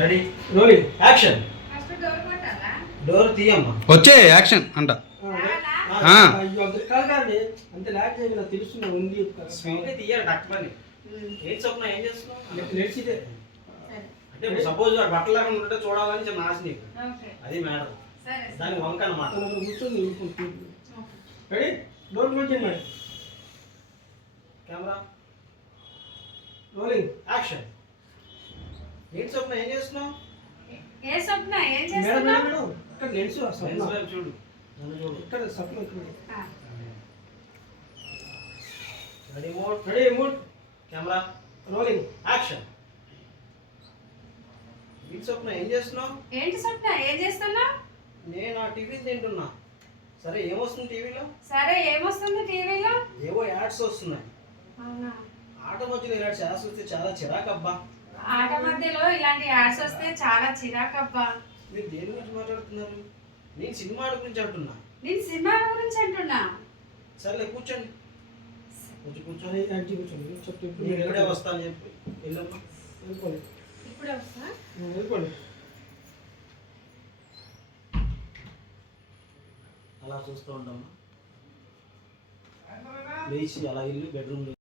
Ready rolling action. Door తీయమ్మా. వచ్చే action అంట. అంతే లాక్ చేయగల తెలుస్తున్నా ఉంది. స్పీడ్ తీయాలి డక్కమని. ఏం చెప్పినా ఏం చేస్తున్నావు? నేర్చిదే అంటే సపోజ్ బట్టలు లేకుండా ఉంటే చూడాలని చెప్పిన ఆశ నీకు. అది మేడం దానికి వంక అన్నమాట. కూర్చొని రెడీ డోర్ క్లోజ్ చేయండి. Camera rolling action. ఏంటి స్వప్న ఏం చేస్తున్నావు? ఏ స్వప్న ఏం చేస్తున్నావు? మేడం ఇక్కడ లెన్స్ చూడు చూడు ఇక్కడ Swapna ready mood camera rolling action. ఏంటి స్వప్న ఏం చేస్తున్నావు? ఏంటి స్వప్న ఏం చేస్తున్నావు? నేను ఆ టీవీ తింటున్నా. సరే ఏమొస్తుంది టీవీలో? ఏవో యాడ్స్ వస్తున్నాయి. అవునా? ఆట మధ్యలో ఇలాంటి యాడ్స్ వస్తే చాలా చిరాకబ్బా. ఆట మధ్యలో ఇలాంటి యాడ్స్ వస్తే చాలా చిరాకబ్బా. మీరు దేని గురించి మాట్లాడుతున్నారు? నేను సినిమా గురించి అంటున్నా. నేను సినిమా గురించి అంటున్నా. సర్లే కూర్చోండి. కూర్చొని నేను ఇక్కడే వస్తాను చెప్పి వెళ్ళమ్మా. వెళ్ళిపోండి. ఇప్పుడే వస్తా. వెళ్ళిపోండి. అలా చూస్తూ ఉంటామా లేచి అలా వెళ్ళి బెడ్రూమ్లో